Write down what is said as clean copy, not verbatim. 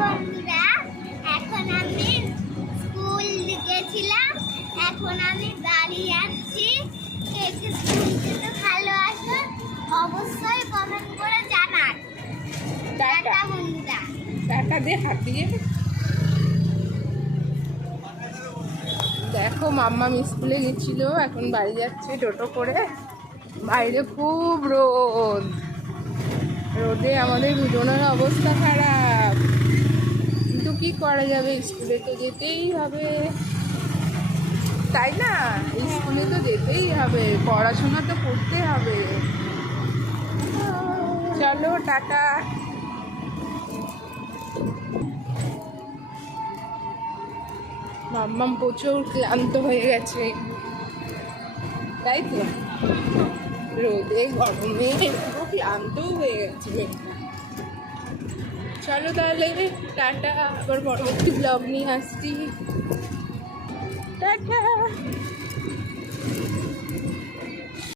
বন্ধুরা, এখন আমি স্কুল গেছিলাম, এখন আমি বাড়ি যাচ্ছি। কে কে স্কুল যেতে ভালোবাসো অবশ্যই কমেন্ট করে জানান। টাটা বন্ধুরা, টাটা দিয়ে হাত দিয়ে দেখো মাম্মা স্কুলে গেছিল, এখন বাড়ি যাচ্ছে টোটো করে। বাইরে খুব রোদ, রোদে আমাদের দুজনের অবস্থা খারাপ, কিন্তু কি করা যাবে, স্কুলে তো যেতেই হবে, তাই না? স্কুলে তো যেতেই হবে, পড়াশোনা তো করতে হবে। চলো টাটা। মাম্মাম প্রচুর ক্লান্ত হয়ে গেছে, তাই তো? রোদে গরমে পুরো ক্লান্তও হয়ে গেছে মেয়েটা। চলো তাহলে টাটা, আবার পরবর্তী ব্লগ নিয়ে আসছি।